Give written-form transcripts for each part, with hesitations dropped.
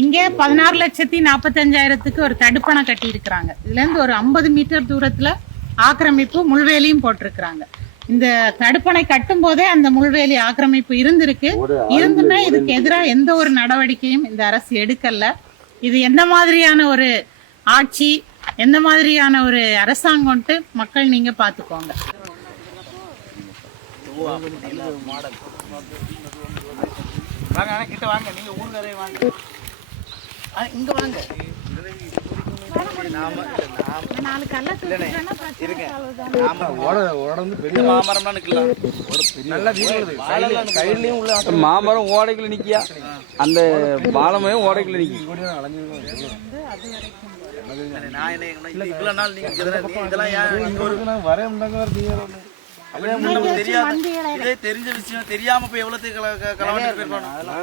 இங்கே 16,45,000க்கு ஒரு தடுப்பணை கட்டி இருக்கிறாங்க. இதுல இருந்து ஒரு 50 மீட்டர் தூரத்துல ஆக்கிரமிப்பு முள்வேலியும் போட்டிருக்கிறாங்க. இந்த தடுப்பணை கட்டும் போதே அந்த முள்வேலி ஆக்கிரமிப்பு இருந்திருக்கு. இருந்துமே இதுக்கு எதிராக எந்த ஒரு நடவடிக்கையும் இந்த அரசு எடுக்கல. இது எந்த மாதிரியான ஒரு ஆட்சி, எந்த மாதிரியான ஒரு அரசாங்கம்ட்டு மக்கள் நீங்க பாத்துக்கோங்க. கிட்ட வாங்க, நீங்க ஊர்காரே வாங்க, இங்க வாங்க. மாமரம் ஓடைக்குள்ள நிக்கியா, அந்த பாலமையும் ஓடைக்குள்ள நிக்கி. தெரிஞ்ச விஷயம் தெரியாம போய் எவ்வளவு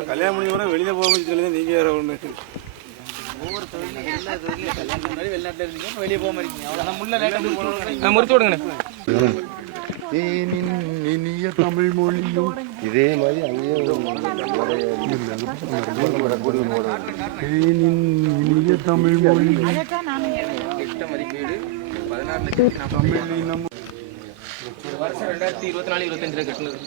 கல்யாணம் பண்ணி வர வெளியில போக நீங்க வேற ஒண்ணு வெளிநாட்டுல இருந்தீங்க, வெளியே போக மாட்டீங்க. முடிச்சு விடுங்க. இனிய தமிழ் மொழியும் இதே மாதிரி அங்கேயும் இனிய தமிழ் மொழி மதிப்பீடு 14,40,000 வருஷம் 2024-25 கட்டுனது.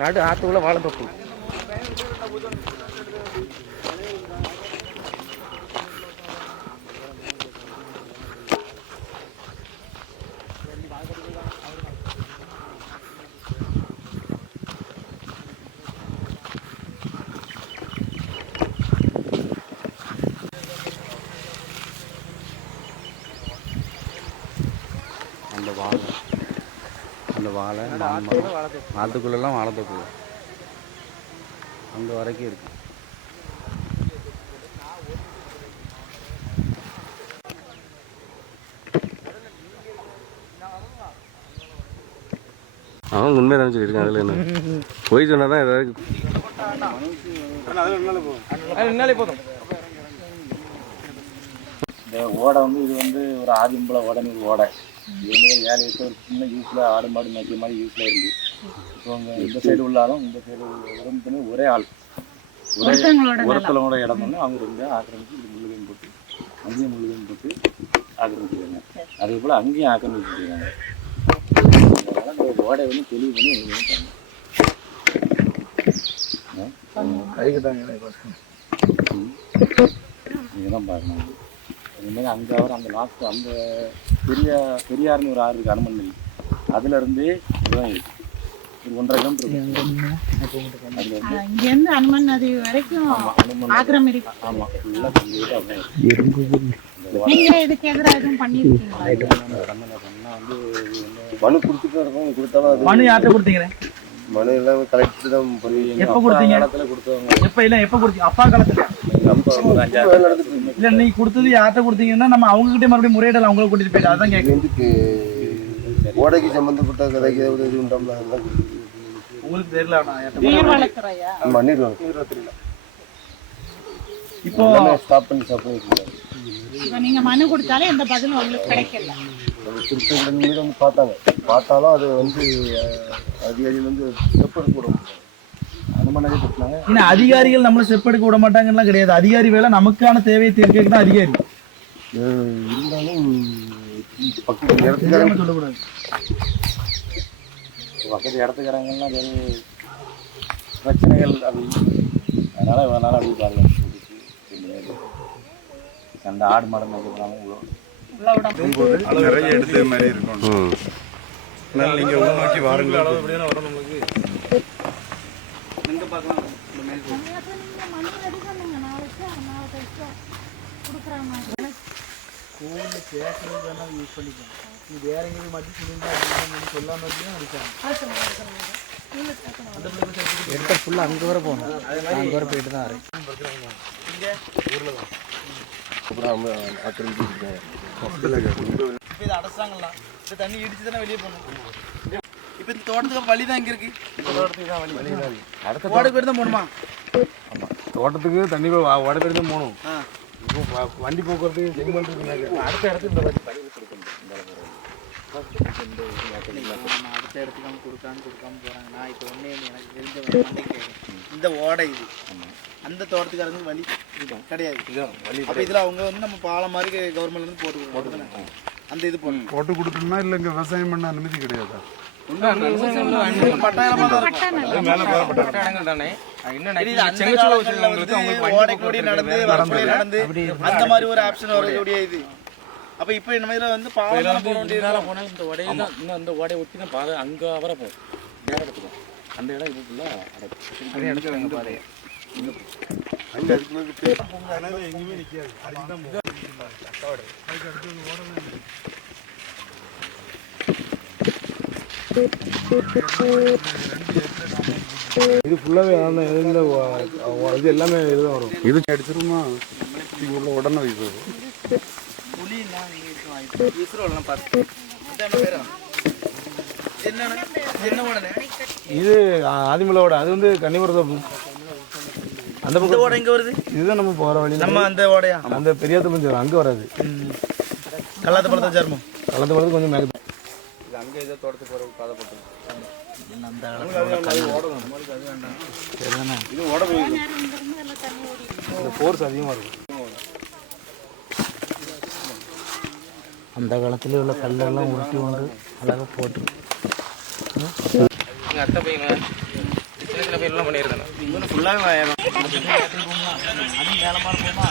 நாடு ஆத்துக்குள்ள வாழை தொப்பு. அந்த வாழை ஆத்துக்குள்ளெல்லாம் வாழை தொப்பு அங்கே வரைக்கும் இருக்கு. அவன் உண்மையை தான் சொல்லியிருக்கான். அதில் என்ன போய் சொன்னால் தான் ஏதாவது போதும். இந்த ஓடை வந்து இது வந்து ஒரு ஆதிம்பள ஓடை, ஓடை இது வந்து ஒரு 7 ஏக்கர் ஒரு சின்ன யூஸில் ஆடு மாடு மேய்க்கிற மாதிரி யூஸில் இருந்து இப்போ இந்த சைடு உள்ளாலும் இந்த சைடு உடம்பு ஒரே ஆள் ஒருத்தவங்களோட இடம் வந்து அவங்க ரெண்டு ஆக்கிரமிச்சு இது முள்ளுகையும் போட்டு அங்கேயும் முள்ளுகையும் போட்டு ஆக்கிரமிச்சுருக்காங்க. அதே போல் அங்கேயும் ஆக்கிரமிச்சுருக்காங்க. அதனால் இந்த ஓடை வந்து தெளிவு பண்ணி இதுதான் பார்க்கணும். இதுமாதிரி அங்கே அவர் அந்த லாஸ்ட்டு அந்த பெரியார்னு ஒரு ஆறு இருக்குது, அனுமன் நதி, அதுலேருந்து இதுதான் இருக்குது. ஒரு 1.5 கிலோமீட்டர் இங்கேருந்து அனுமன் நதி வரைக்கும் ஆக்கிரமிப்பு. ஆமாம், ஃபுல்லாக இதுக்கு எதிராக எதுவும் பண்ணியிருக்கீங்களா? வந்து மனு கொடுத்துட்டு இருக்கோம். கொடுத்தாலும் மனு யார்கிட்ட கொடுத்தீங்க? மனு எல்லாம் கலெக்டர் தான் பண்ணி எப்போ கொடுத்தீங்க? காலத்தில் கொடுத்தவங்க. எப்போ இல்லை, எப்போ கொடுத்தீங்க? அப்பா காலத்துல இல்லை, நீ கொடுத்தது யார்கிட்ட கொடுத்தீங்கன்னா நம்ம அவங்ககிட்ட மறுபடியும் முறையிடலாம். அவங்கள கூட்டிட்டு போயிட்டு அதான் கேட்குறேன். ஓடைக்கு சம்மந்தப்பட்ட கதைக்கு எது உண்டாமல் அதெல்லாம் உங்களுக்கு தெரியல. பண்ணிடுவாங்க. இப்போ ஸ்டாப் பண்ணி நீங்க மனு கொடுத்தாலும் எந்த பதிலும் உங்களுக்கு கிடைக்கல. திருப்பி வந்து பார்த்தாலும் அது வந்து அதிகாரிகள் வந்து ஸ்டெப் எடுக்க விட அனுமதி கொடுத்தாங்க. ஏன்னா அதிகாரிகள் நம்மளை ஸ்டெப் எடுக்க விட மாட்டாங்கலாம் கிடையாது. அதிகாரி வேலை நமக்கான தேவையை தீர்க்க தான் அதிகாரி. இருந்தாலும் பக்கத்து இடத்துக்காரங்க சொல்லக்கூடாது. பக்கத்து இடத்துக்காரங்கலாம் வெறும் பிரச்சனைகள் அப்படி, அதனால் வேணாலும் அப்படி பாருங்க. அந்த ஆடு மாடு மேய்க்கிறாங்க நிறைய எடுத்த மாதிரி இருக்கும். நீங்க உள்நோக்கி வாருங்கள். யூஸ் பண்ணிக்கலாம். நீ வேற எங்கேயும் மாற்றி சொல்லாம எடுத்த ஃபுல்லாக அங்கே வர போகணும். அங்கே வர போயிட்டு தான் இதை அடைச்சாங்களா? இந்த தண்ணி இடிச்சு தானே வெளியே போகணும். இப்போ இந்த தோட்டத்துக்கு வழி தான் இங்கே இருக்கு. இந்த தோட்டத்துக்கு தான் வழி தான். அடுத்த ஓடை போயிட்டு தான் போகணுமா? ஆமாம், தோட்டத்துக்கு தண்ணி ஓடை போயிட்டு தான் போகணும். வண்டி போக்குவரத்து செக் பண்ணுறதுக்கு அடுத்த இடத்துல இந்த வாட்டி பணியில் கொடுக்கணும். நம்ம அடுத்த இடத்துக்கு அவங்க கொடுக்காம போறாங்க. நான் இப்போ ஒண்ணே எனக்கு தெரிஞ்ச மண்டைக்கு இந்த ஓடை இது அந்த தோட்டத்துக்காரங்க வழி கிடையாது. இதுதான் வழி. அப்போ இதில் அவங்க வந்து நம்ம பாலம் மாதிரி கவர்மெண்ட்ல இருந்து போட்டு அந்த இது போடணும். போட்டு கொடுக்கணும்னா இல்லை இங்கே விவசாயம் பண்ண அனுமதி கிடையாதா? பட்டாயமா தான் இருக்கும். மேலே ஓடைக்கூடி நடந்து வரப்புல நடந்து அந்த மாதிரி ஒரு ஆப்ஷன் வரக்கூடிய இது. அப்ப இப்ப இந்த மாதிரி வந்து பாலம் போட வேண்டியது. போனால் இந்த உடையை தான் இன்னும் அந்த உடையை ஒட்டி தான் பாதை அங்கே வர போகும். நேரம் எடுத்துக்கும். அந்த இடம் இது ஃபுல்லாக அதே இடத்துல பாதை அங்கே அதுக்கு எங்கேயுமே நிற்காது. இது ஃபுல்லாகவே இது எல்லாமே இதுதான் வரும். இது அடிச்சிருமா இங்கே உள்ள உடனே இது இது ஆதிமலோட அது வந்து கன்னிபுரத்தை அந்த பக்கம் ஓடை எங்க வருது? இதுதான் நம்ம போகிற வழி. நம்ம அந்த ஓடையா அந்த பெரியாத்த பஞ்சம் அங்கே வராது. கல்லாத்த பழத்தை சேர்மம் கலந்து பழத்துக்கு கொஞ்சம் மேலே இது அங்கே ஏதோ தோட்டத்துக்கு போகிற பாதை போட்டு இது உடம்பு இந்த ஃபோர்ஸ் அதிகமாக இருக்கும். அந்த காலத்துல உள்ள கல்லெல்லாம் உருட்டி கொண்டு அழகாக போட்டு எங்கள் அத்தை பையன் சின்ன சின்ன பையன்லாம் பண்ணியிருந்தாங்க. ஃபுல்லாகவே மேலே போகுமா